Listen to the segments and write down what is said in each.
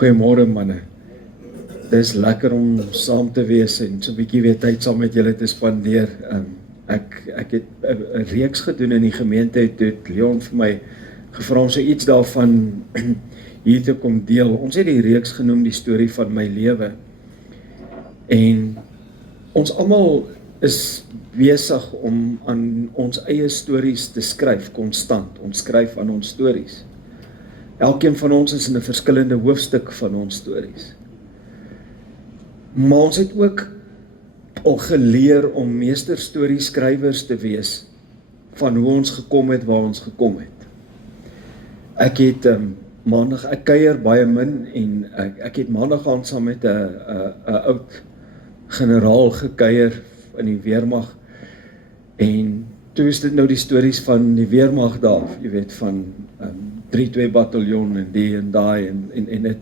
Goeiemôre manne. Dis lekker om saam te wees en so 'n bietjie weer tyd saam met julle te spandeer. Ek het 'n reeks gedoen in die gemeente, het Leon vir my gevra om so iets daarvan hier te kom deel. Ons het die reeks genoem die storie van my lewe. En ons almal is besig om aan ons eie stories te skryf konstant. Ons skryf aan ons stories. Elkeen van ons is in 'n verskillende hoofstuk van ons stories. Maar ons het ook al geleer om meesterstorieskrywers te wees van hoe ons gekom het waar ons gekom het. Ek het maandag, ek kuier baie min en ek het maandag aan saam met 'n oud generaal gekuier in die weermag. En toe is dit nou die stories van die weermag daar, jy weet, van 3-2 bataljon en die en daai en dit.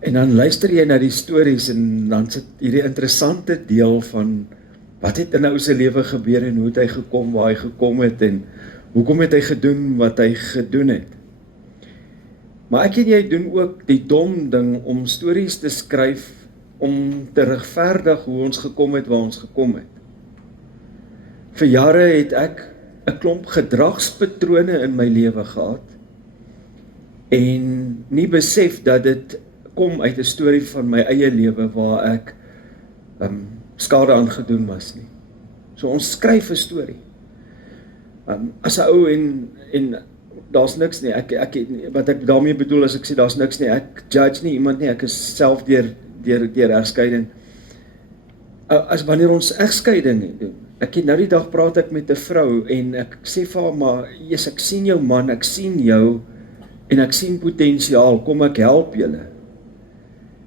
En dan luister jy na die stories en dan sit hierdie interessante deel van wat het in ou se lewe gebeur en hoe het hy gekom waar hy gekom het en hoekom het hy gedoen wat hy gedoen het. Maar ek en jy doen ook die dom ding om stories te skryf om te regverdig hoe ons gekom het waar ons gekom het. Vir jare het ek 'n klomp gedragspatrone in my lewe gehad en nie besef dat dit kom uit 'n storie van my eie lewe waar ek skade aangedoen was nie. So ons skryf 'n storie. As 'n ou en daar's niks nie. Wat ek daarmee bedoel as ek sê daar's niks nie. Ek judge nie iemand nie. Ek is self deur egskeiding. As wanneer ons egskeiding doen. Ek het nou die dag praat ek met 'n vrou en ek sê vir haar maar, "Jesus, ek sien jou man, ek sien jou en ek sien potensiaal, kom ek help julle."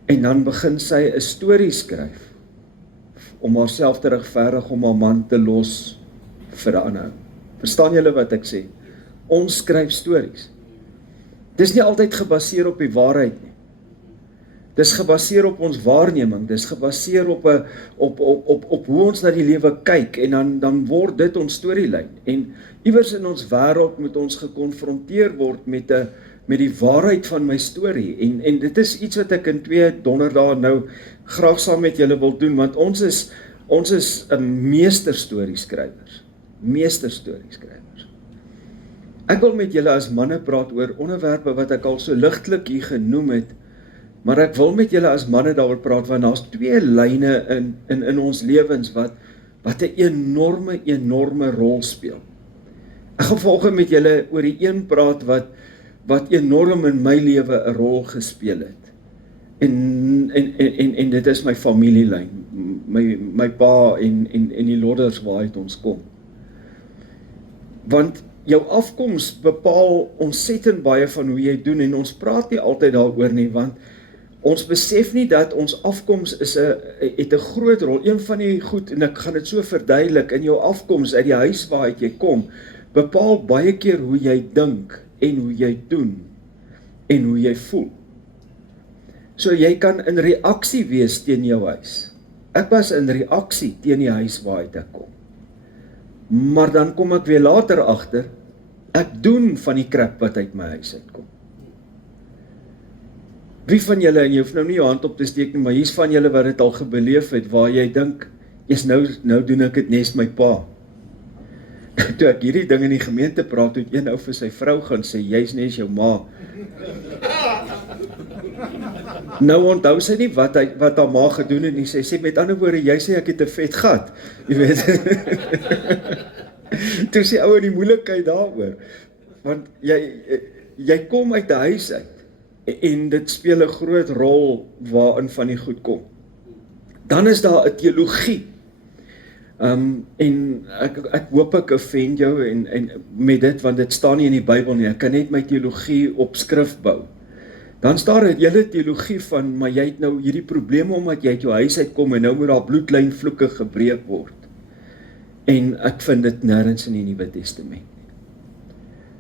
En dan begin sy 'n storie skryf om haarself te regverdig om haar man te los vir 'n ander. Verstaan julle wat ek sê? Ons skryf stories. Dis nie altyd gebaseer op die waarheid nie. Dis gebaseer op ons waarneming, dis gebaseer op hoe ons na die lewe kyk en dan word dit ons storielyn. En iewers in ons wêreld moet ons gekonfronteer word met die waarheid van my storie. En dit is iets wat ek in 2 donderdae nou graag saam met julle wil doen, want ons is 'n meesterstorieskrywers. Meesterstorieskrywers. Ek wil met julle as manne praat oor onderwerpe wat ek al so ligtelik hier genoem het, maar ek wil met julle as manne daaroor praat, want daar's 2 lyne in ons lewens wat 'n enorme rol speel. Ek gaan volgens met julle oor die een praat wat enorm in my lewe 'n rol gespeel het. En dit is my familielyn, my pa en die lodders waaruit ons kom. Want jou afkoms bepaal ontsettend baie van hoe jy doen en ons praat nie altyd daaroor nie, want ons besef nie dat ons afkoms het 'n groot rol. Een van die goed, en ek gaan dit so verduidelik, in jou afkoms uit die huis waaruit jy kom, bepaal baie keer hoe jy dink en hoe jy doen en hoe jy voel. So jy kan in reaksie wees teen jou huis. Ek was in reaksie teen die huis waaruit ek kom. Maar dan kom ek weer later agter, ek doen van die krap wat uit my huis uitkom. Wie van julle, en jy hoef nou nie jou hand op te steek nie, maar hier's van julle wat dit al gebeleef het, waar jy dink, nou doen ek dit nes my pa. Toe ek hierdie ding in die gemeente praat, toe het een ou vir sy vrou gaan sê, jy's nes jou ma. Nou onthou sy nie wat haar ma gedoen het nie, sy sê met ander woorde, jy sê ek het 'n vet gat, jy weet. Toe sê ou in die moeilikheid daaroor, want jy kom uit 'n huis uit, en dit speel 'n groot rol waarin van die goed kom. Dan is daar 'n teologie, en ek hoop ek offend jou en met dit, want dit staan nie in die Bybel nie, ek kan net my teologie op skrif bou. Dan staan 'n hele teologie van, maar jy het nou hierdie probleme omdat jy uit jou huis uitkom en nou moet daar bloedlynvloeke gebreek word. En ek vind dit nêrens in die Nuwe Testament.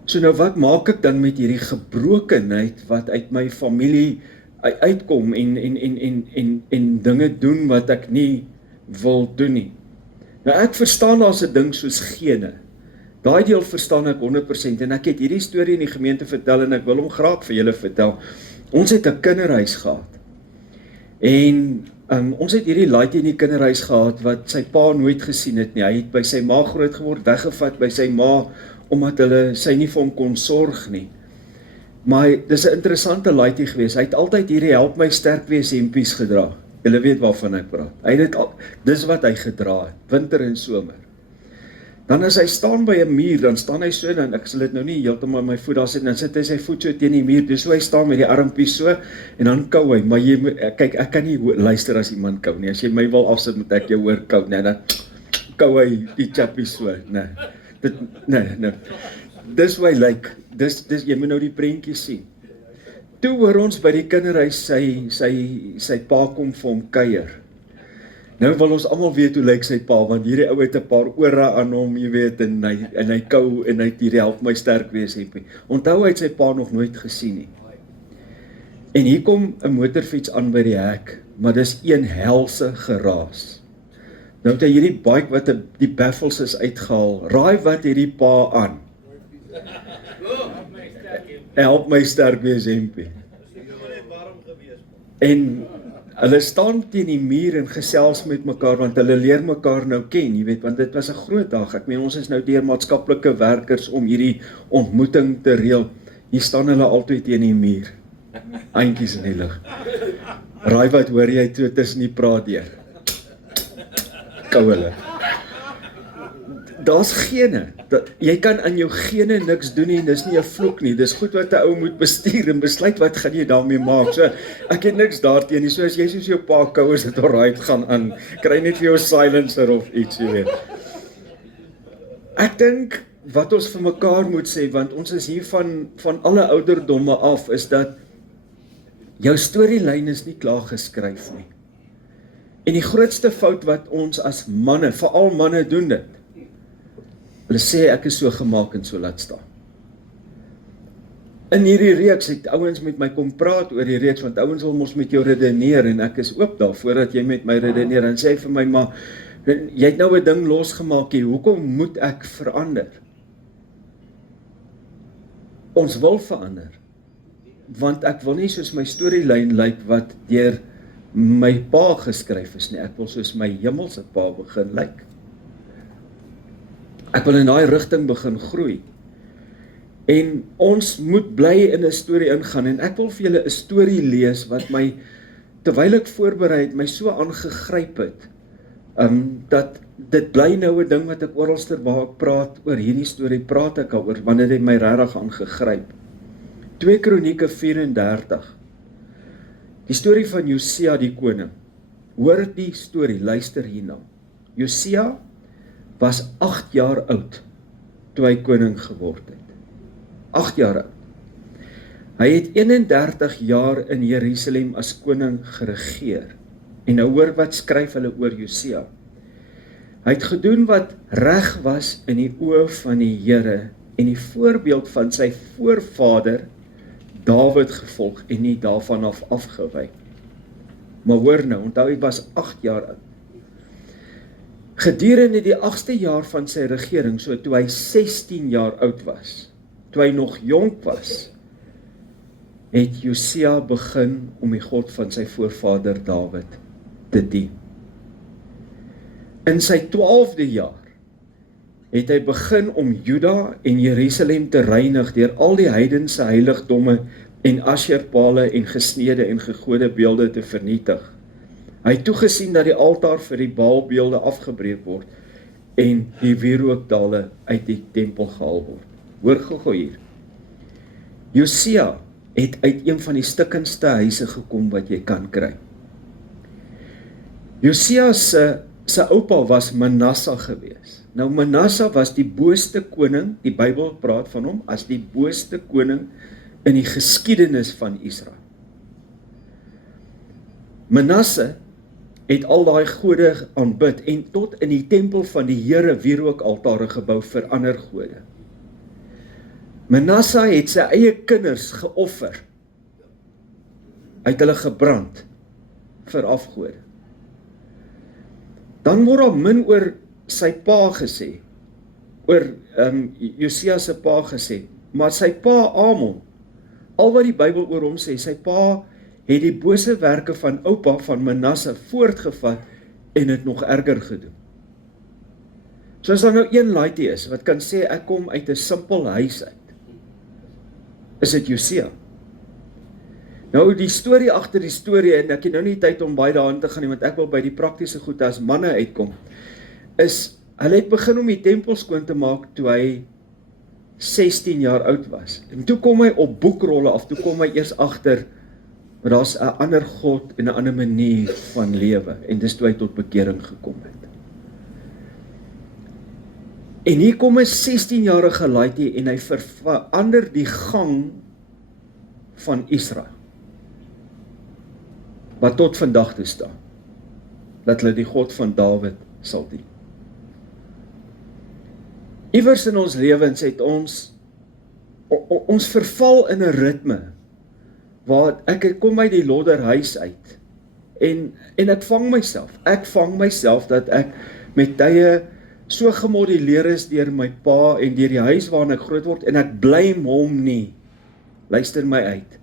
So nou wat maak ek dan met hierdie gebrokenheid wat uit my familie uitkom en dinge doen wat ek nie wil doen nie. Nou ek verstaan daar's 'n ding soos gene. Daai deel verstaan ek 100% en ek het hierdie storie in die gemeente vertel en ek wil hom graag vir julle vertel. Ons het 'n kinderhuis gehad. En ons het hierdie laaitjie in die kinderhuis gehad wat sy pa nooit gesien het nie. Hy het by sy ma groot geword, weggevat by sy ma omdat hulle sy nie vir hom kon sorg nie. Maar dis 'n interessante laaitjie gewees. Hy het altyd hierdie help my sterk wees hempies gedra. Julle weet waarvan ek praat. Hy het dis wat hy gedra het, winter en somer. Dan as hy staan by 'n muur, dan staan hy so, dan ek sal dit nou nie heeltemal my voet daar sit, dan sit hy sy voet so teen die muur, dis hoe hy staan met die armpies so, en dan kou hy, maar jy kyk, ek kan nie luister as iemand kou nie, as jy my wil afsit, moet ek jou hoor kou, nee, dan kou hy die chappies so, nee, dis hoe hy lyk, dis, jy moet nou die prentjie sien. Toe hoor ons by die kinderhuis sy pa kom vir hom kuier. Nou wil ons almal weet hoe lyk sy pa, want hierdie ou het 'n paar ore aan hom, jy weet, en hy kou, en hy het hierdie help my sterk wees hempie. Onthou hy het sy pa nog nooit gesien nie. En hier kom 'n motorfiets aan by die hek, maar dis een helse geraas. Nou het hy hierdie bike wat die baffles is uitgehaal, raai wat hierdie pa aan? Help my sterk wees hempie. En hulle staan teen die muur en gesels met mekaar, want hulle leer mekaar nou ken, jy weet, want dit was 'n groot dag. Ek meen, ons is nou deur maatskaplike werkers om hierdie ontmoeting te reël. Hier staan hulle altyd teen die muur. Eintjies in die lug. Raai wat hoor jy toe tussen die praat deur? Kou hulle. Daar's gene. Jy kan aan jou gene niks doen nie, dis nie 'n vloek nie. Dis goed wat 'n ou moet bestuur en besluit wat gaan jy daarmee maak. So ek het niks daarteen nie. So as jy soos jou pa kou, is dit alright, gaan aan. Kry net vir jou silencer of iets, jy weet. Ek dink wat ons vir mekaar moet sê, want ons is hier van alle ouderdomme af, is dat jou storielyn is nie klaar geskryf nie. En die grootste fout wat ons as manne, veral manne doen dit. Hulle sê ek is so gemaak en so laat staan. In hierdie reeks het ouens met my kom praat oor die reeks, want ouens wil mos met jou redeneer, en ek is oop daarvoor dat jy met my redeneer, en sê vir my, maar jy het nou 'n ding losgemaak hier, hoekom moet ek verander? Ons wil verander, want ek wil nie soos my storielyn lyk wat deur my pa geskryf is nie, ek wil soos my hemelse pa begin lyk. Ek wil in daai rigting begin groei. En ons moet bly in 'n storie ingaan, en ek wil vir julle 'n storie lees wat my, terwyl ek voorberei het, my so aangegryp het, dat dit bly nou 'n ding wat ek oralster waar ek praat oor hierdie storie, praat ek oor, want dit het my regtig aangegryp. 2 Kronieke 34. Die storie van Josia die koning. Hoor die storie, luister hierna. Josia was 8 jaar oud toe hy koning geword het. 8 jaar oud. Hy het 31 jaar in Jerusalem as koning geregeer. En nou hoor wat skryf hulle oor Josia. Hy het gedoen wat reg was in die oë van die Here en die voorbeeld van sy voorvader Dawid gevolg en nie daarvan af afgewyk. Maar hoor nou, onthou hy was 8 jaar oud. Gedurende die 8ste jaar van sy regering, so toe hy 16 jaar oud was, toe hy nog jonk was, het Josia begin om die God van sy voorvader Dawid te dien. In sy 12de jaar het hy begin om Juda en Jerusalem te reinig deur al die heidense heiligdomme en asherpale en gesnede en gegode beelde te vernietig. Hy het toegesien dat die altaar vir die Baalbeelde afgebreek word en die wierookdale uit die tempel gehaal word. Hoor gou hier. Josia het uit een van die stikkendste huise gekom wat jy kan kry. Josia se oupa was Manasse gewees. Nou Manasse was die booste koning, die Bybel praat van hom as die booste koning in die geskiedenis van Israel. Manasse het al daai gode aanbid en tot in die tempel van die Here wierookaltare gebou vir ander gode. Manasse het sy eie kinders geoffer, uit hulle gebrand vir afgode. Dan word daar min oor sy pa gesê, oor Josia se pa gesê, maar sy pa Amon Al wat die Bybel oor hom sê, sy pa het die bose werke van oupa van Manasse voortgevat en het nog erger gedoen. So as daar nou een laaitie is wat kan sê ek kom uit 'n simpel huis uit, is dit Josia. Nou die storie agter die storie, en ek het nou nie tyd om baie daarin te gaan nie, want ek wil by die praktiese goed as manne uitkom, is hulle het begin om die tempel skoon te maak toe hy 16 jaar oud was. En toe kom hy op boekrolle af, toe kom hy eers agter, maar daar's 'n ander God en 'n ander manier van lewe, en dis toe hy tot bekering gekom het. En hier kom 'n 16-jarige laaitie en hy verander die gang van Israel, wat tot vandag toe staan, dat hulle die God van Dawid sal dien. Iewers in ons lewens het ons verval in 'n ritme, waar ek kom uit die lodderhuis uit, en ek vang myself dat ek met tye so gemoduleer is deur my pa en deur die huis waarin ek groot word, en ek blame hom nie. Luister my uit.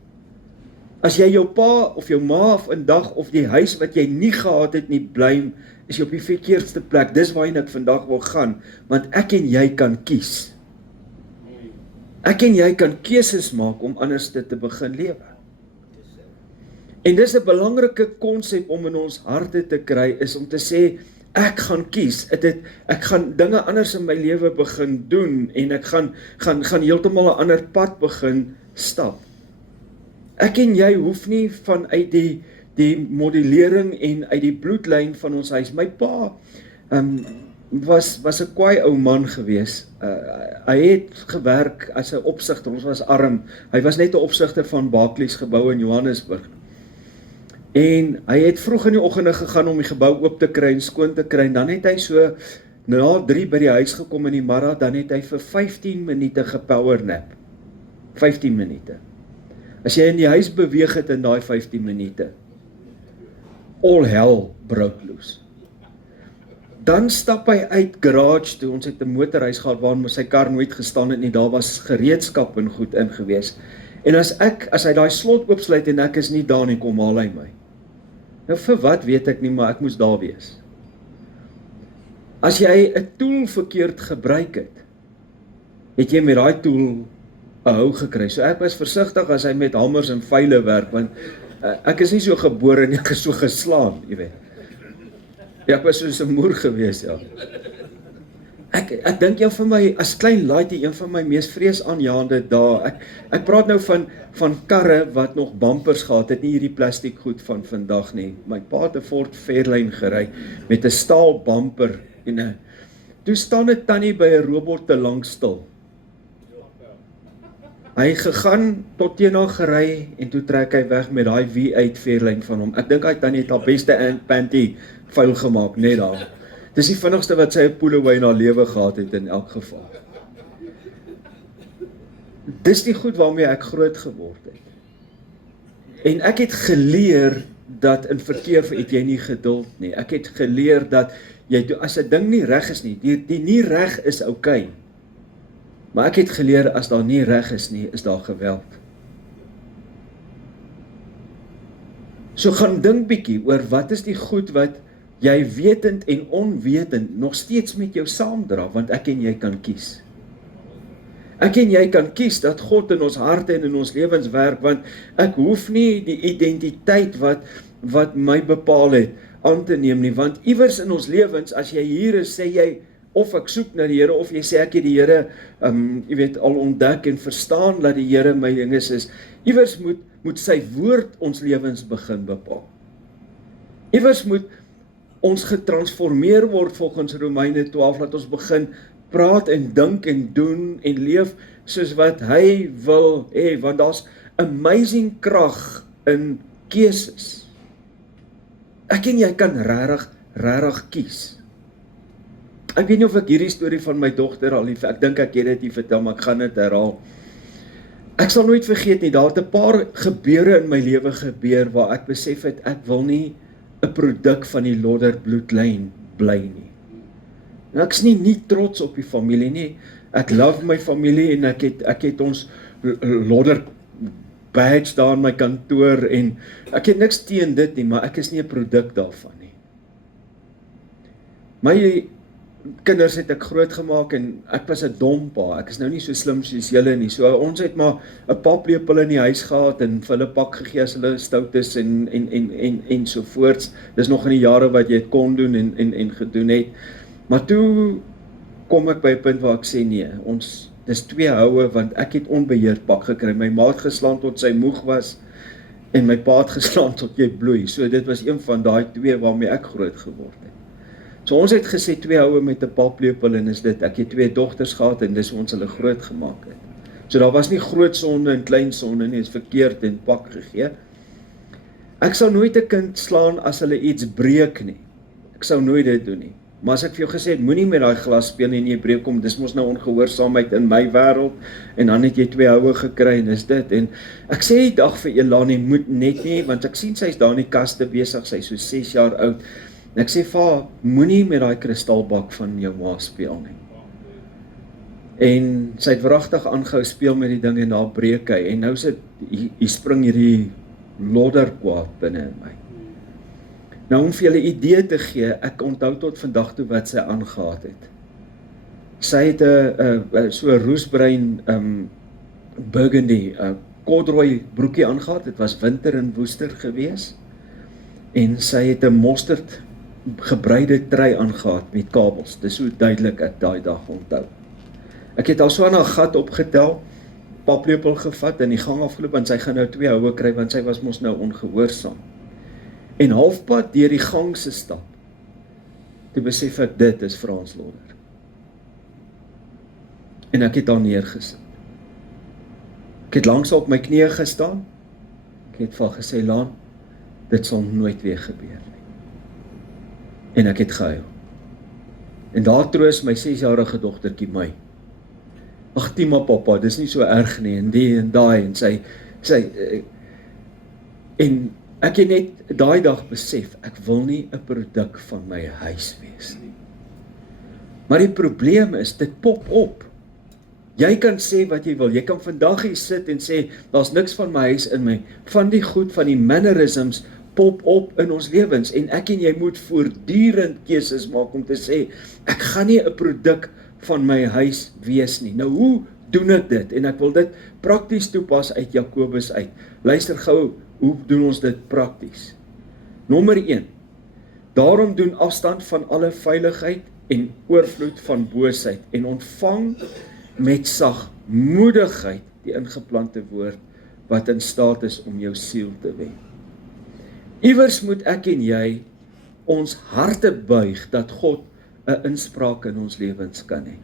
As jy jou pa of jou ma vandag of die huis wat jy nie gehad het nie blame, is jy op die verkeerdste plek. Dis waarheen ek vandag wil gaan, want ek en jy kan kies. Ek en jy kan keuses maak om anders te begin lewe. En dis 'n belangrike konsep om in ons harte te kry, is om te sê, ek gaan kies, ek gaan dinge anders in my lewe begin doen, en ek gaan heeltemal 'n ander pad begin stap. Ek en jy hoef nie vanuit die modellering en uit die bloedlyn van ons huis. My pa was 'n kwaai ou man gewees. Hy het gewerk as 'n opsigter, ons was arm. Hy was net 'n opsigter van Barclays gebou in Johannesburg. En hy het vroeg in die oggende gegaan om die gebou oop te kry en skoon te kry, en dan het hy so na 3 by die huis gekom in die middag, dan het hy vir 15 minute gepowernap. 15 minute. As jy in die huis beweeg het in daai 15 minute, all hell broke loose. Dan stap hy uit garage toe, ons het 'n motorhuis gehad waarin sy kar nooit gestaan het nie, daar was gereedskap en goed in gewees. En as hy daai slot oopsluit en ek is nie daar nie, kom haal hy my. Nou vir wat weet ek nie, maar ek moes daar wees. As jy 'n tool verkeerd gebruik het, het jy met daai tool 'n hou gekry. So ek was versigtig as hy met hamers en vuile werk, want ek is nie so gebore nie, ek is so geslaan, jy weet. Ja, ek was soos 'n moer gewees, ja. Ek dink jou vir my, as klein laaitie, een van my mees vreesaanjaende dae, ek praat nou van karre wat nog bumpers gehad het, nie hierdie plastiek goed van vandag nie. My pa het 'n Ford Fairlane gery, met 'n staal bumper, en toe staan 'n tannie by 'n robot te lank stil. Hy gegaan tot teen haar gery, en toe trek hy weg met daai V8 Fairlane van hom. Ek dink hy tannie het haar beste panty vuil gemaak, net daar. Dis die vinnigste wat sy 'n Pullaway in haar lewe gehad het in elk geval. Dis die goed waarmee ek groot geword het. En ek het geleer dat in verkeer het jy nie geduld nie. Ek het geleer dat as 'n ding nie reg is nie, die nie reg is oukei. Maar ek het geleer, as daar nie reg is nie, is daar geweld. So gaan dink bietjie oor wat is die goed wat jy wetend en onwetend nog steeds met jou saamdra, want ek en jy kan kies. Ek en jy kan kies dat God in ons harte en in ons lewens werk, want ek hoef nie die identiteit wat my bepaal het aan te neem nie, want iewers in ons lewens, as jy hier is, sê jy, of ek soek na die Here, of jy sê ek het die Here, jy weet, al ontdek en verstaan dat die Here my dinges is. Iewers moet sy woord ons lewens begin bepaal. Iewers moet ons getransformeer word volgens Romeine 12, dat ons begin praat en dink en doen en leef soos wat hy wil hê, want daar's amazing krag in keuses. Ek en jy kan regtig kies. Ek weet nie of ek hierdie storie van my dogter al lief, ek dink ek het dit nie vertel, maar ek gaan dit herhaal. Ek sal nooit vergeet nie, daar het 'n paar gebeure in my lewe gebeur, waar ek besef het, ek wil nie 'n produk van die lodder bloedlyn bly nie. En ek is nie trots op die familie nie, ek love my familie, en ek het ons lodder badge daar in my kantoor en ek het niks teen dit nie, maar ek is nie 'n produk daarvan nie. My kinders het ek groot gemaak en ek was 'n dom pa. Ek is nou nie so slim soos julle nie. So ons het maar 'n paplepel in die huis gehad en vir hulle pak gegee as hulle stout is en so voorts. Dis nog in die jare wat jy het kon doen en gedoen het. Maar toe kom ek by 'n punt waar ek sê nee, dis 2 houe want ek het onbeheerd pak gekry. My ma het geslaan tot sy moeg was en my pa het geslaan tot jy bloei. So dit was een van daai 2 waarmee ek groot geword het. So ons het gesê 2 houe met 'n paplepel en is dit. Ek het 2 dogters gehad en dis hoe ons hulle groot gemaak het. So daar was nie groot sonde en klein sonde nie, is verkeerd en pak gegee. Ek sou nooit 'n kind slaan as hulle iets breek nie. Ek sou nooit dit doen nie. Maar as ek vir jou gesê het, moenie met daai glas speel en jy breek hom, dis mos nou ongehoorsaamheid in my wêreld en dan het jy 2 houe gekry en is dit. En ek sê die dag vir Elani, moet net nie, want ek sien sy's daar in die kaste besig, sy's so 6 jaar oud. En ek sê vir haar, moenie met daai kristalbak van jou ma speel nie. En sy het wragtig aangehou speel met die ding en daar breek hy. En nou sit hier spring hierdie lodderkwaad binne in my. Nou om vir julle 'n idee te gee, ek onthou tot vandag toe wat sy aangehaat het. Sy het 'n so 'n roesbruin burgundy corduroy broekie aangehaat. Dit was winter in Woester gewees. En sy het 'n mosterd gebreide trui aangehaat met kabels. Dis so duidelik ek daai dag onthou. Ek het al so aan haar gat opgetel, paplepel gevat en die gang afgeloop en sy gaan nou 2 houe kry want sy was mos nou ongehoorsaam. En halfpad deur die gang se stap, toe besef ek dit is Frans Lodder. En ek het daar neergesit. Ek het langs op my knieë gestaan. Ek het vir haar gesê, Laan, dit sal nooit weer gebeur nie. En ek het gehuil. En daar troos my 6-jarige dogtertjie my. Ag, Tima pappa, dis nie so erg nie, en die en daai, en sy en ek het net daai dag besef, ek wil nie 'n produk van my huis wees nie. Maar die probleem is, dit pop op. Jy kan sê wat jy wil, jy kan vandag hier sit en sê, daar's niks van my huis in my, van die goed, van die mannerisms, pop op in ons lewens, en ek en jy moet voortdurend keuses maak om te sê, ek gaan nie 'n produk van my huis wees nie. Nou hoe doen ek dit? En ek wil dit prakties toepas uit Jakobus uit. Luister gou, hoe doen ons dit prakties? Nommer 1. Daarom doen afstand van alle veiligheid en oorvloed van boosheid en ontvang met sagmoedigheid die ingeplante woord wat in staat is om jou siel te wen. Iewers moet ek en jy ons harte buig dat God 'n inspraak in ons lewens kan hê.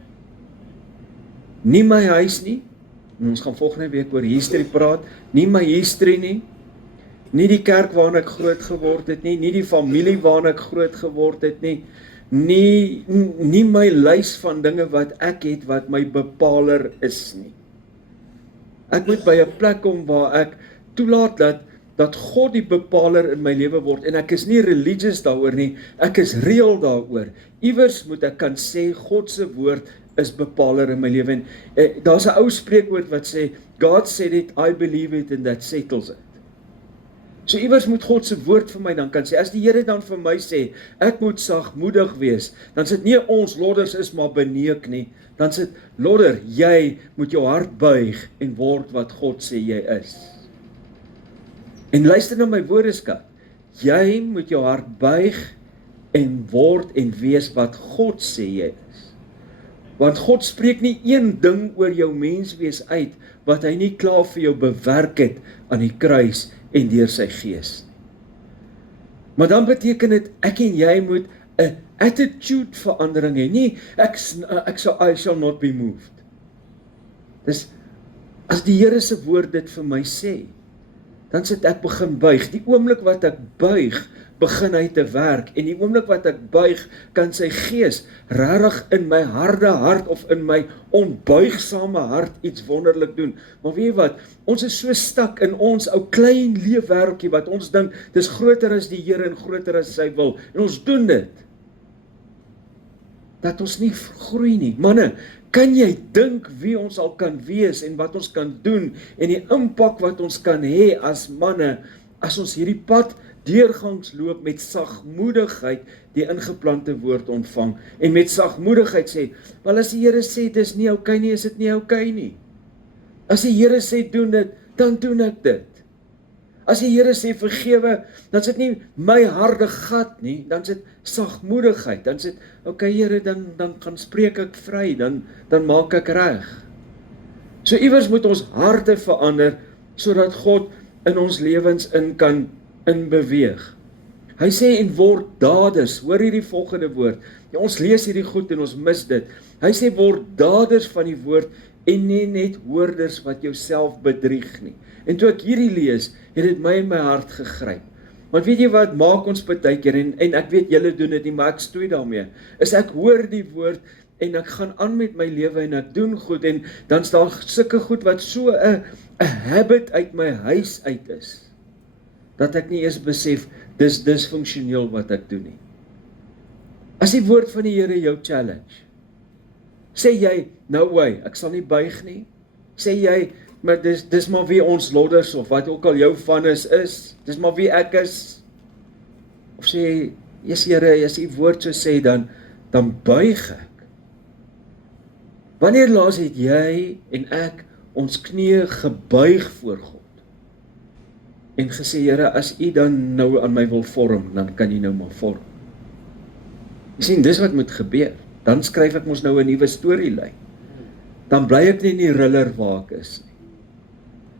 Nie my huis nie, en ons gaan volgende week oor history praat, nie my history nie, nie die kerk waarin ek groot geword het nie die familie waarin ek groot geword het nie my lys van dinge wat ek het wat my bepaler is nie. Ek moet by 'n plek kom waar ek toelaat dat God die bepaler in my lewe word, en ek is nie religious daaroor nie, ek is real daaroor. Iewers moet ek kan sê, God se woord is bepaler in my lewe, en daar's 'n ou spreekwoord wat sê, God said it, I believe it, and that settles it. So iewers moet God se woord vir my dan kan sê, as die Here dan vir my sê, ek moet sagmoedig wees, dan sit nie ons Lodders is maar beneek nie, dan sit, Lodder, jy moet jou hart buig en word wat God sê jy is. En luister na my woordeskat, jy moet jou hart buig en word en wees wat God sê jy is. Want God spreek nie een ding oor jou menswees uit, wat hy nie klaar vir jou bewerk het aan die kruis en deur sy gees. Maar dan beteken dit, ek en jy moet 'n attitude verandering hê, nie, I shall not be moved. Dis, as die Here se woord dit vir my sê, dan sit ek begin buig. Die oomblik wat ek buig, begin hy te werk. En die oomblik wat ek buig, kan sy gees regtig in my harde hart of in my onbuigsame hart iets wonderlik doen. Maar weet jy wat? Ons is so stak in ons ou klein leefwêreldjie wat ons dink dis groter as die Here en groter as sy wil. En ons doen dit. dat ons nie groei nie. Manne, kan jy dink wie ons al kan wees en wat ons kan doen en die impak wat ons kan hê as manne, as ons hierdie pad deurgangs loop met sagmoedigheid die ingeplante woord ontvang en met sagmoedigheid sê, wel as die Here sê dis nie oukei nie, is dit nie oukei nie. As die Here sê doen dit, dan doen ek dit. As die Here sê vergewe, dan is dit nie my harde gat nie, dan is dit sagmoedigheid, dan is dit, okay Here, dan gaan spreek ek vry, dan maak ek reg. So iewers moet ons harte verander, sodat God in ons lewens kan beweeg. Hy sê en word daders, hoor hierdie volgende woord, ja, ons lees hierdie goed en ons mis dit. Hy sê word daders van die woord en nie net hoorders wat jouself bedrieg nie. En toe ek hierdie lees, het dit my in my hart gegryp. Want weet jy wat maak ons baie keer, en ek weet julle doen dit nie, maar ek stoei daarmee, is ek hoor die woord, en ek gaan aan met my lewe, en ek doen goed, en dan is daar sulke goed wat so 'n habit uit my huis uit is, dat ek nie eers besef, dis disfunksioneel wat ek doen nie. As die woord van die Here jou challenge, sê jy, nou way, ek sal nie buig nie, sê jy, maar dis maar wie ons lodders, of wat ook al jou van is, dis maar wie ek is, of sê, yes Here, as die woord so sê, dan buig ek. Wanneer laas het jy en ek ons knieë gebuig voor God, en gesê, Here, as U dan nou aan my wil vorm, dan kan U nou maar vorm. Jy sien, dis wat moet gebeur, dan skryf ek mos nou 'n nuwe storielyn, dan bly ek nie in die riller waar ek is nie.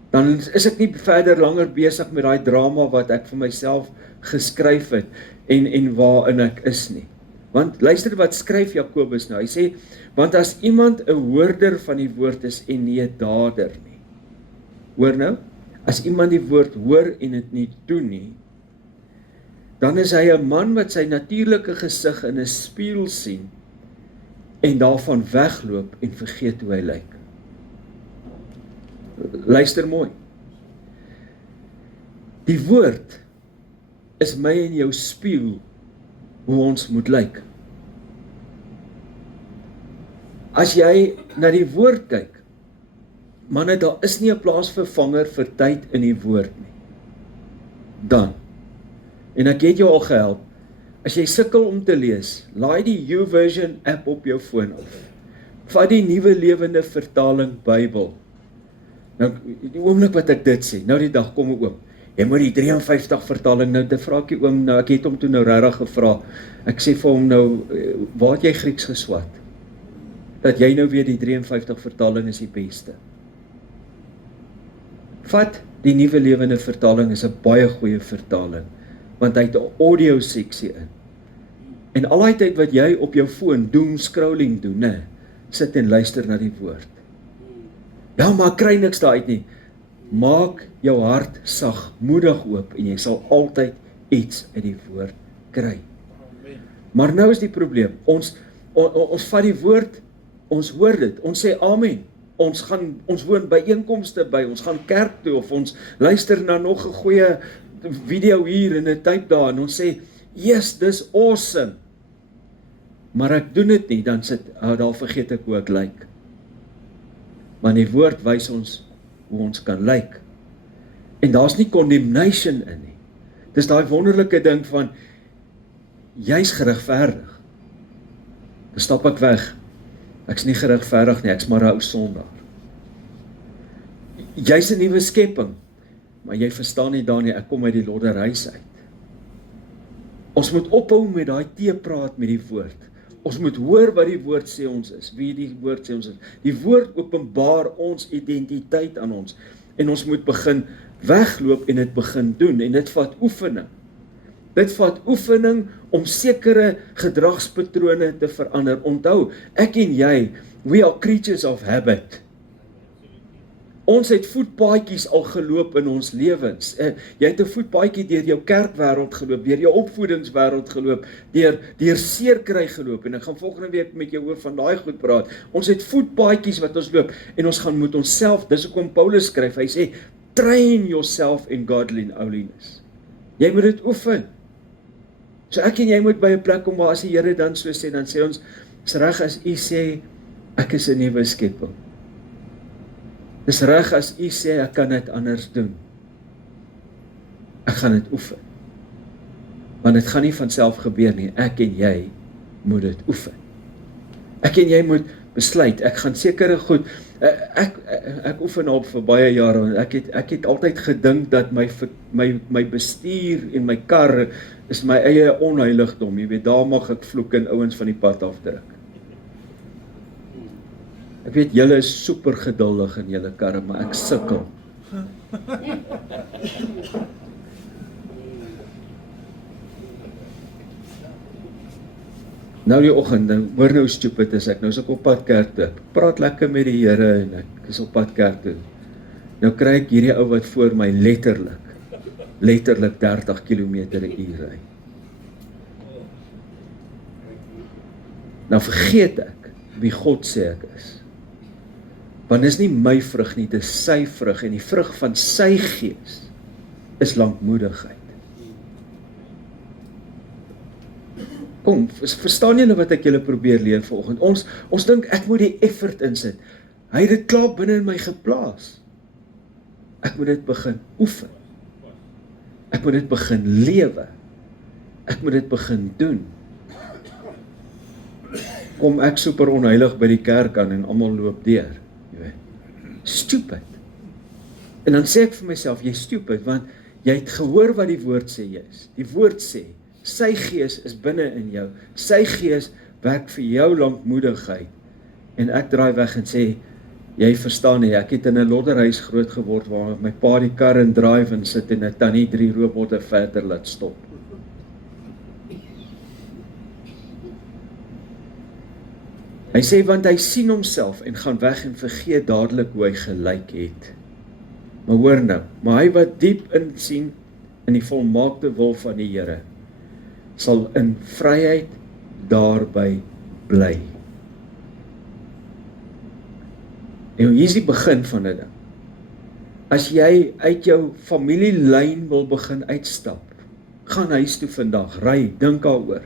Dan is ek nie verder langer besig met daai drama wat ek vir myself geskryf het en waarin ek is nie. Want luister wat skryf Jakobus nou. Hy sê, want as iemand 'n hoorder van die woord is en nie 'n dader nie. Hoor nou, as iemand die woord hoor en dit nie doen nie, dan is hy 'n man wat sy natuurlike gesig in 'n spieël sien en daarvan wegloop en vergeet hoe hy lyk. Luister mooi. Die woord is my en jou spieël hoe ons moet lyk. As jy na die woord kyk, manne, daar is nie 'n plaasvervanger vir tyd in die woord nie. Dan, en ek het jou al gehelp, as jy sukkel om te lees, laai die YouVersion app op jou foon af. Vat die Nuwe Lewende Vertaling Bybel. Nou, die oomblik wat ek dit sê, nou die dag kom ek oom, jy moet die 53 vertaling, nou te vra ek die oom, nou ek het hom toe nou regtig gevra, ek sê vir hom nou, waar het jy Grieks geswat? Dat jy nou weet die 53 vertaling is die beste. Vat die Nuwe Lewende Vertaling, is 'n baie goeie vertaling, want hy het 'n audio seksie in. En al die tyd wat jy op jou foon doom scrolling doen, né, sit en luister na die woord. Ja, maar kry niks daaruit nie. Maak jou hart sagmoedig oop en jy sal altyd iets uit die woord kry. Maar nou is die probleem, ons vat die woord, ons hoor dit, ons sê amen. Ons woon by einkomste by, ons gaan kerk toe, of ons luister na nog 'n goeie video hier en 'n tape daar, en ons sê, yes, dis awesome. Maar ek doen dit nie, dan daar vergeet ek hoe ek lyk. Maar die woord wys ons hoe ons kan lyk. En daar's nie condemnation in nie. Dis daai wonderlike ding van, jy's geregverdig. Dan stap ek weg. Ek's nie geregverdig nie, ek's maar 'n ou sondaar. Jy's 'n nuwe skepping, maar jy verstaan nie daar nie, ek kom uit die lodderhuis uit. Ons moet ophou met daai teepraat met die woord. Ons moet hoor wat die woord sê ons is, wie die woord sê ons is. Die woord openbaar ons identiteit aan ons, en ons moet begin wegloop en dit begin doen, en dit vat oefening. Dit vat oefening om sekere gedragspatrone te verander. Onthou, ek en jy, we are creatures of habit. Ons het voetpaadjies al geloop in ons lewens. Jy het 'n voetpaadjie deur jou kerkwêreld geloop, deur jou opvoedingswêreld geloop, deur seerkry geloop, en ek gaan volgende week met jou oor van daai goed praat. Ons het voetpaadjies wat ons loop, en ons gaan moet onsself, dis hoekom Paulus skryf, hy sê, train yourself in godly holiness. Jy moet dit oefen. So ek en jy moet by 'n plek kom waar as die Here dan so sê, dan sê ons, Dis reg as u sê, ek is 'n nuwe skepping. Dis reg as u sê, ek kan dit anders doen. Ek gaan dit oefen. Want dit gaan nie van self gebeur nie, ek en jy moet dit oefen. Ek en jy moet besluit, ek gaan sekere goed, ek oefen op vir baie jare, en ek het altyd gedink dat my bestuur en my kar is my eie onheiligdom, jy weet, daar mag ek vloek en ouens van die pad afdruk. Ek weet, julle is super geduldig in julle karre, maar ek sukkel. Nou die oggend, hoor nou stupid is ek, nou is ek op pad kerk toe, ek praat lekker met die Here en ek is op pad kerk toe. Nou kry ek hierdie ou wat voor my letterlik 30 km/h ry. Nou vergeet ek wie God sê ek is. Want dis nie my vrug nie, dis sy vrug, en die vrug van sy gees is lankmoedigheid. Kom, verstaan julle wat ek julle probeer leer vanoggend? Ons dink ek moet die effort insit. Hy het dit klaar binne in my geplaas. Ek moet dit begin oefen. Ek moet dit begin lewe. Ek moet dit begin doen. Kom ek super onheilig by die kerk aan en almal loop deur. Jy weet. Stupid. En dan sê ek vir myself, jy stupid, want jy het gehoor wat die woord sê jy is. Die woord sê, sy gees is binne in jou. Sy gees werk vir jou lankmoedigheid. En ek draai weg en sê, jy verstaan nie, ek het in 'n lodderhuis groot geword waar my pa die kar in drive en sit en 'n tannie 3 robotte verder laat stop. Hy sê, want hy sien homself en gaan weg en vergeet dadelik hoe hy gelyk het. Maar hoor nou, maar hy wat diep insien in die volmaakte wil van die Here, sal in vryheid daarby bly. En hier is die begin van dit. As jy uit jou familielyn wil begin uitstap, gaan huis toe vandag, ry, dink daaroor.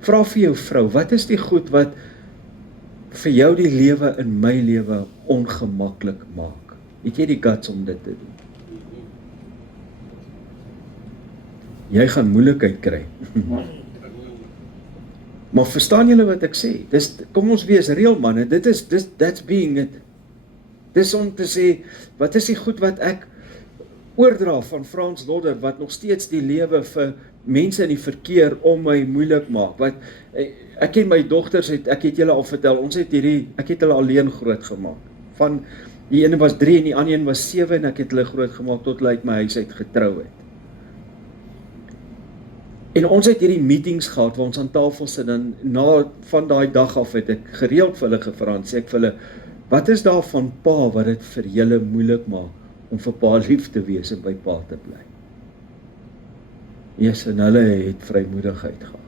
Vra vir jou vrou, wat is die goed wat vir jou die lewe in my lewe ongemaklik maak? Het jy die guts om dit te doen? Jy gaan moeilikheid kry. Maar verstaan julle wat ek sê? Kom ons wees reël manne, that's being it. Dis om te sê, wat is die goed wat ek oordra van Frans Lodder, wat nog steeds die lewe vir mense in die verkeer om my moeilik maak. Wat ek en my dogters ek het julle al vertel, ek het hulle alleen groot gemaak. Van die ene was 3 en die ander een was 7 en ek het hulle groot gemaak tot hulle uit my huis uit getrou het. En ons het hierdie meetings gehad waar ons aan tafel sit, en van daai dag af het ek gereeld vir hulle gevra en sê ek vir hulle, wat is daar van pa wat dit vir julle moeilik maak om vir pa lief te wees en by pa te bly? Yes, en hulle het vrymoedigheid gehad.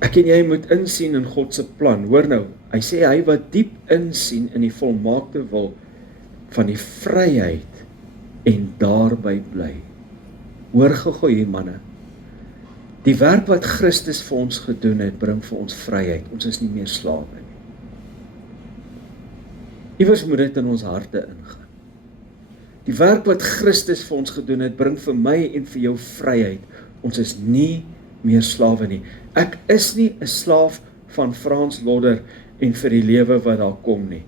Ek en jy moet insien in God se plan. Hoor nou, hy sê hy wat diep insien in die volmaakte wil van die vryheid en daarby bly. Hoor gou hier manne. Die werk wat Christus vir ons gedoen het, bring vir ons vryheid. Ons is nie meer slawe nie. Iewers moet dit in ons harte ingaan. Die werk wat Christus vir ons gedoen het, bring vir my en vir jou vryheid. Ons is nie meer slawe nie. Ek is nie 'n slaaf van Frans Lodder en vir die lewe wat daar kom nie.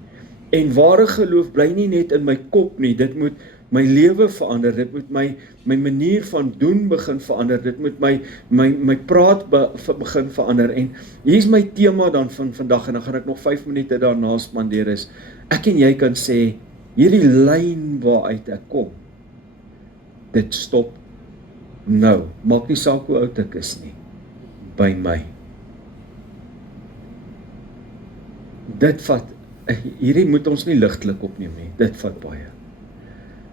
En ware geloof bly nie net in my kop nie, dit moet my lewe verander, dit moet my manier van doen begin verander, dit moet my praat begin verander. En hier is my tema dan van vandag, en dan gaan ek nog 5 minute daarna spandeer is, ek en jy kan sê, hierdie lyn waaruit ek kom, dit stop nou, maak nie saak hoe oud ek is nie, by my. Dit vat, hierdie moet ons nie ligtelik opneem nie, dit vat baie.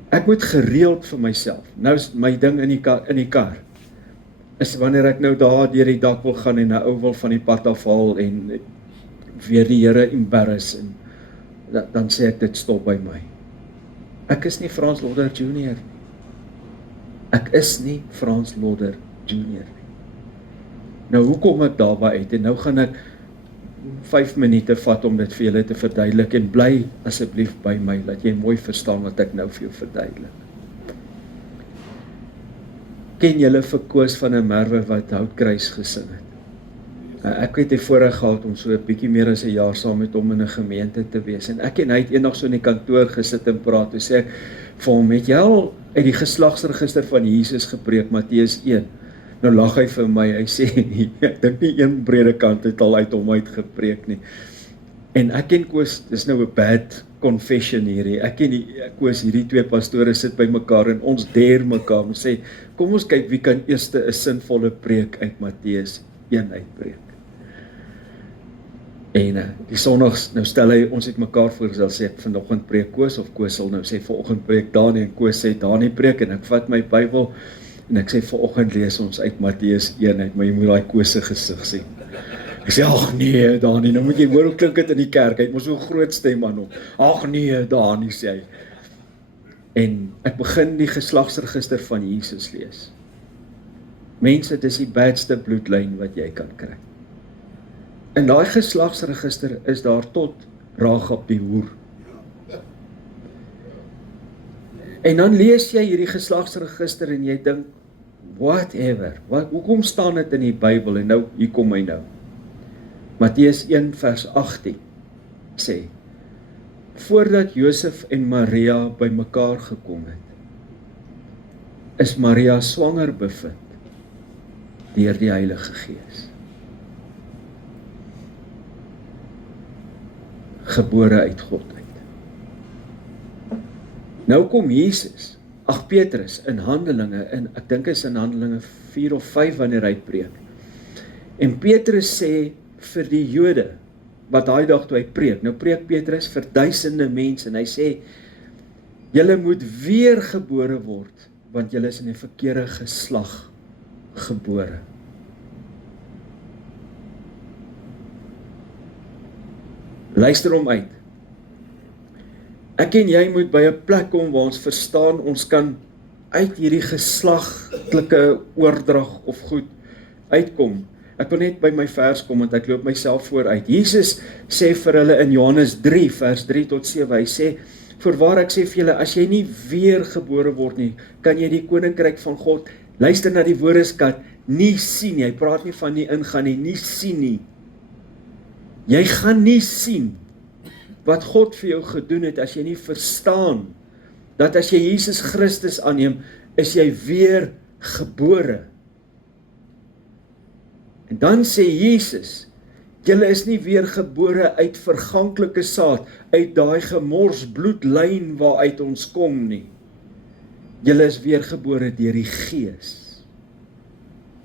Ek moet gereeld vir myself, nou is my ding in die kar, is wanneer ek nou daar deur die dak wil gaan en 'n ou wil van die pad afhaal en weer die Here embarrass, en dan sê ek dit stop by my. Ek is nie Frans Lodder Jr. nie. Ek is nie Frans Lodder Jr. nie. Nou, hoe kom ek daarby uit? En nou gaan ek 5 minute vat om dit vir julle te verduidelik en bly asseblief by my, dat jy mooi verstaan wat ek nou vir jou verduidelik. Ken julle vir Koos van der Merwe wat Houtkruis gesing het? Ek het die voorreg gehad om so 'n bietjie meer as 'n jaar saam met hom in 'n gemeente te wees. En ek en hy het eendag so in die kantoor gesit en praat. Toe sê ek vir hom, het jy al uit die geslagsregister van Jesus gepreek, Matteus 1? Nou lag hy vir my, hy sê, ek dink nie een predikant het al uit hom uit gepreek nie. En ek ken Koos, dis nou 'n bad confession hierdie, ek ken Koos, hierdie twee pastore sit by mekaar en ons dare mekaar, ons sê, kom ons kyk wie kan eers 'n sinvolle preek uit Matteus 1 uitpreek. En die sondags, nou stel hy, ons het mekaar voorgestel, sê ek vanoggend preek Koos, of Koos sal nou sê, vanoggend preek Dani, en Koos sê Dani preek, en ek vat my Bybel, en ek sê, vanoggend lees ons uit Matteus 1 uit, maar jy moet daai Koos se gesig sien. Ek sê, ag nee, Dani, nou moet jy hoor hoe klink dit in die kerk, hy het mos so 'n groot stem aan hom. Ag nee, Dani, sê hy. En ek begin die geslagsregister van Jesus lees. Mense, dis die badste bloedlyn wat jy kan kry. In daai geslagsregister is daar tot Rahab die hoer. En dan lees jy hierdie geslagsregister en jy dink, whatever, hoekom staan dit in die Bybel? En nou, hier kom hy nou. Matteus 1 vers 18 sê, voordat Josef en Maria by mekaar gekom het, is Maria swanger bevind deur die Heilige Gees. Gebore uit God uit. Nou kom Jesus, Petrus, in Handelinge, ek dink is in Handelinge 4 of 5 wanneer hy preek. En Petrus sê vir die Jode, wat daai dag toe hy preek, nou preek Petrus vir duisende mense, en hy sê, julle moet weer gebore word, want julle is in die verkeerde geslag gebore. Luister hom uit. Ek en jy moet by 'n plek kom waar ons verstaan, ons kan uit hierdie geslaglike oordrag of goed uitkom. Ek wil net by my vers kom, want ek loop myself vooruit. Jesus sê vir hulle in Johannes 3, vers 3 tot 7, hy sê, voorwaar ek sê vir julle, as jy nie weer gebore word nie, kan jy die koninkryk van God, luister na die woordeskat, nie sien nie. Hy praat nie van nie ingaan nie sien nie. Jy gaan nie sien wat God vir jou gedoen het as jy nie verstaan dat as jy Jesus Christus aanneem, is jy weer gebore. En dan sê Jesus, julle is nie weer gebore uit verganklike saad, uit daai gemors bloedlyn waaruit ons kom nie. Julle is weer gebore deur die Gees.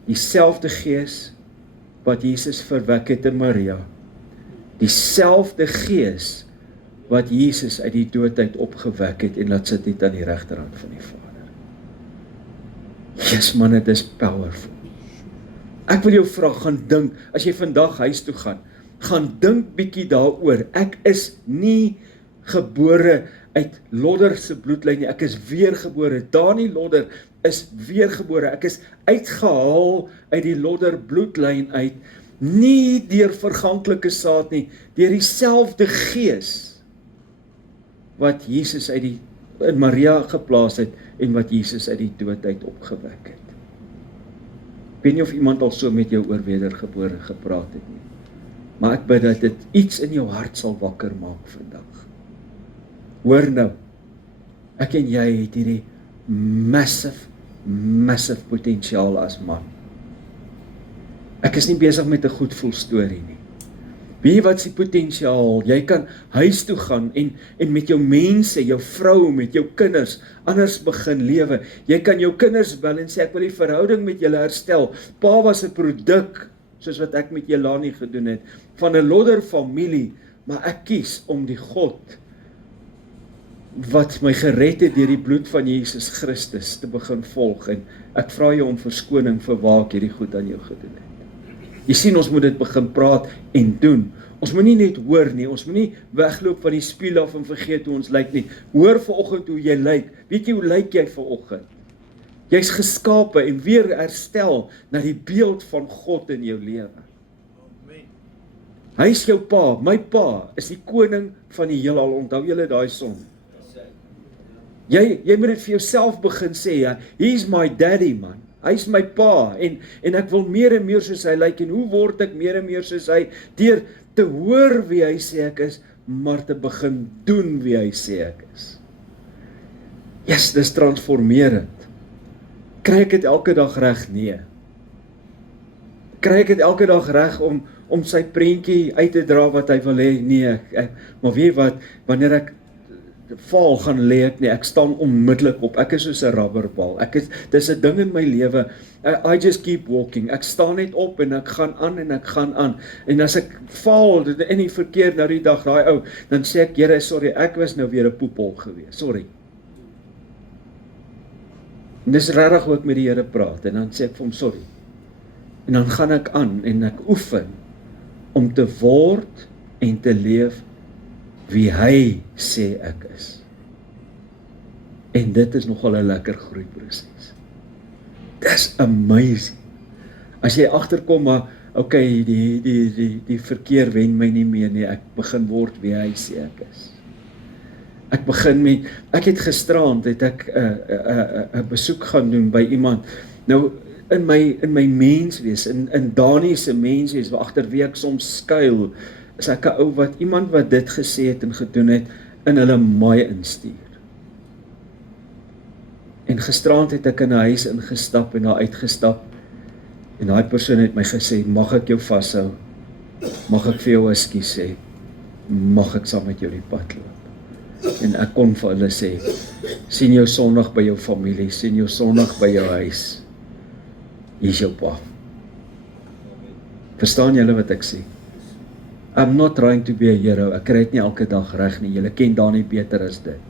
Dieselfde Gees wat Jesus verwek het in Maria. Dieselfde Gees wat Jesus uit die dood uit opgewek het en laat sit het aan die regterhand van die Vader. Yes man, dit is powerful. Ek wil jou vra, gaan dink, as jy vandag huis toe gaan dink bietjie daaroor. Ek is nie gebore uit Lodder se bloedlyn nie, ek is weergebore. Dani Lodder is weergebore. Ek is uitgehaal uit die Lodder bloedlyn uit, nie deur verganklike saad nie, deur dieselfde Gees wat Jesus in Maria geplaas het en wat Jesus uit die dood uit opgewek het. Ek weet nie of iemand al so met jou oor wedergebore gepraat het nie, maar ek bid dat dit iets in jou hart sal wakker maak vandag. Hoor nou, ek en jy het hierdie massive potensiaal as man. Ek is nie besig met 'n goed voel storie nie. Weet jy wat is die potensiaal? Jy kan huis toe gaan en met jou mense, jou vrou, met jou kinders, anders begin lewe. Jy kan jou kinders bel en sê, ek wil die verhouding met julle herstel. Pa was 'n produk, soos wat ek met Jelani gedoen het, van 'n Lodder familie, maar ek kies om die God wat my gered het deur die bloed van Jesus Christus te begin volg, en ek vra jou om verskoning vir waar ek hierdie goed aan jou gedoen het. Jy sien, ons moet dit begin praat en doen. Ons moet nie net hoor nie, ons moet nie wegloop van die spieël af en vergeet hoe ons lyk nie. Hoor vanoggend hoe jy lyk. Weet jy hoe lyk jy vanoggend? Jy's geskape en weer herstel na die beeld van God in jou lewe. Hy is jou pa, my pa is die koning van die heelal, onthou julle daai song. Jy moet dit vir jouself begin sê, ja, he's my daddy man, hy's my pa, en ek wil meer en meer soos hy lyk, en hoe word ek meer en meer soos hy, deur te hoor wie hy sê ek is, maar te begin doen wie hy sê ek is. Yes, dis transformerend. Kry ek dit elke dag reg? Nee. Kry ek dit elke dag reg om sy prentjie uit te dra wat hy wil hê? Nee, maar weet wat, wanneer ek val, gaan lê ek nie, ek staan onmiddellik op, ek is soos 'n rubberbal, dis 'n ding in my lewe, I just keep walking, ek staan net op en ek gaan aan en ek gaan aan, en as ek val in die verkeer nou die dag, daai ou, dan sê ek, Here, sorry, ek was nou weer 'n poepel gewees, sorry. En dis regtig hoe ek met die Here praat, en dan sê ek vir hom, sorry, en dan gaan ek aan, en ek oefen, om te word en te leef wie hy sê ek is. En dit is nogal 'n lekker groeiproses. Dis amazing. As jy agterkom, maar okay, die verkeer wen my nie meer nie, ek begin word wie hy sê ek is. Ek het gisteraand, het ek 'n besoek gaan doen by iemand. Nou, in my menswees, in Dani se menswees, waar agter wie ek soms skuil, is ek 'n ou iemand wat dit gesê het en gedoen het, in hulle maai instuur. En gisteraand het ek in 'n huis ingestap en daar uitgestap, en daai persoon het my gesê, mag ek jou vashou, mag ek vir jou ekskuus sê, mag ek saam met jou die pad loop. En ek kon vir hulle sê, sien jou Sondag by jou familie, sien jou Sondag by jou huis, hier is jou pa. Verstaan julle wat ek sê? I'm not trying to be a hero, ek kry dit nie elke dag reg nie, julle ken daar nie beter as dit.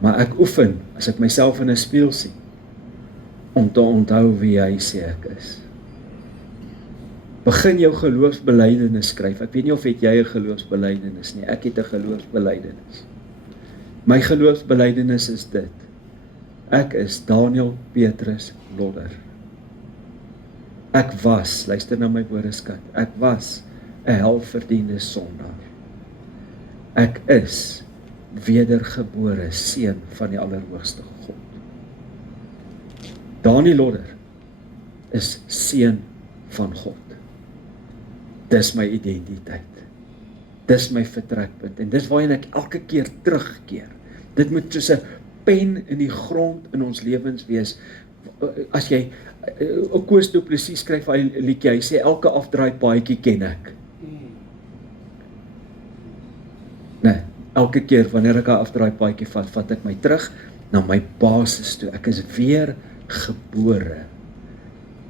Maar ek oefen, as ek myself in 'n spieël sien, om te onthou wie hy sê ek is. Begin jou geloofsbelijdenis skryf. Ek weet nie of jy 'n geloofsbelijdenis nie, ek het 'n geloofsbelijdenis. My geloofsbelijdenis is dit. Ek is Daniel Petrus Lodder. Ek was, luister na my woordeskat, ek was 'n helverdiende sondaar. Ek is wedergebore seun van die Allerhoogste God. Daniel Lodder is seun van God. Dis my identiteit. Dis my vertrekpunt. En dis waarheen ek elke keer terugkeer. Dit moet soos 'n pen in die grond in ons lewens wees. As jy, Koos Du Plessis skryf hy liedjie, hy sê elke afdraai paadjie ken ek. Nee, elke keer wanneer ek 'n afdraai paadjie vat ek my terug na my basis toe. Ek is weer gebore.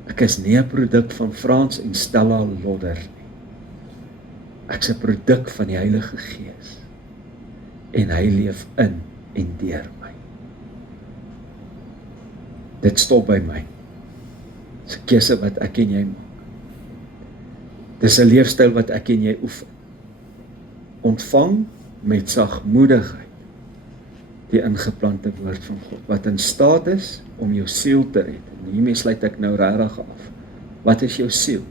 Ek is nie 'n produk van Frans en Stella Lodder nie. Ek is 'n produk van die Heilige Gees. En hy leef in en deur my. Dit stop by my. Dis 'n keuse wat ek en jy maak. Dis 'n leefstyl wat ek en jy oefen. Ontvang met sagmoedigheid die ingeplante woord van God, wat in staat is om jou siel te red. En hiermee sluit ek nou regtig af. Wat is jou siel?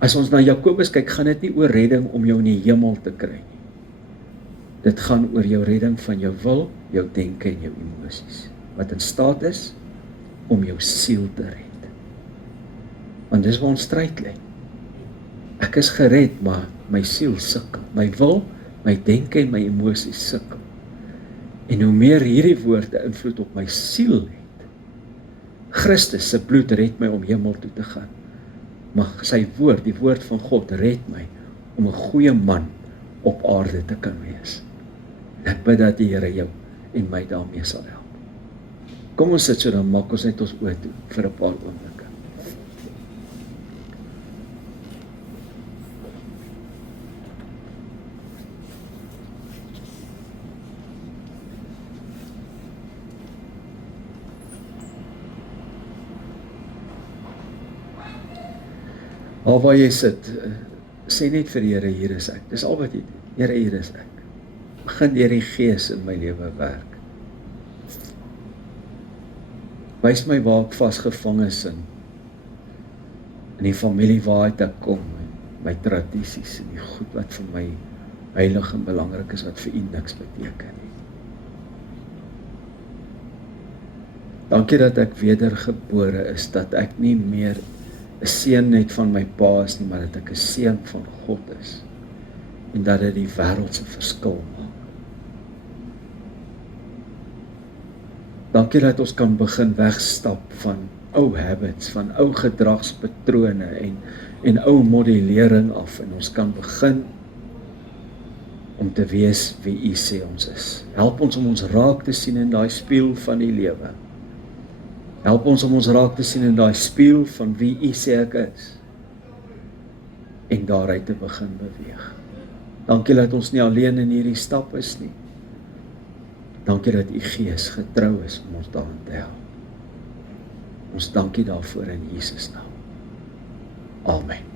As ons na Jakobus kyk, gaan dit nie oor redding om jou in die hemel te kry nie. Dit gaan oor jou redding van jou wil, jou denke en jou emosies, wat in staat is om jou siel te red. Want dis waar ons stryd lê. Ek is gered, maar my siel sukkel. My wil, my denke en my emosies sukkel. En hoe meer hierdie woorde invloed op my siel het, Christus se bloed red my om hemel toe te gaan. Maar sy woord, die woord van God, red my om 'n goeie man op aarde te kan wees. Ek bid dat die Here jou en my daarmee sal help. Kom ons sit so, dan maak ons net ons oë toe vir 'n paar oomblikke. Al waar jy sit, sê net vir die Here, hier is ek. Dis al wat jy doen. Here, hier is ek. Begin deur die Gees in my lewe werk. Wys my waar ek vasgevang is in die familie waaruit ek kom, my tradisies en die goed wat vir my heilig en belangrik is, wat vir U niks beteken nie. Dankie dat ek wedergebore is, dat ek nie meer 'n seun net van my pa is nie, maar dat ek 'n seun van God is, en dat dit die wêreld se verskil maak. Dankie dat ons kan begin wegstap van ou habits, van ou gedragspatrone en ou modellering af, en ons kan begin om te wees wie U sê ons is. Help ons om ons raak te sien in daai spieël van die lewe. Help ons om ons raak te sien in daai spieël van wie U sê ek is, en daaruit te begin beweeg. Dankie dat ons nie alleen in hierdie stap is nie. Dankie dat U Gees getrou is om ons daarin te help. Ons dankie daarvoor in Jesus naam. Amen.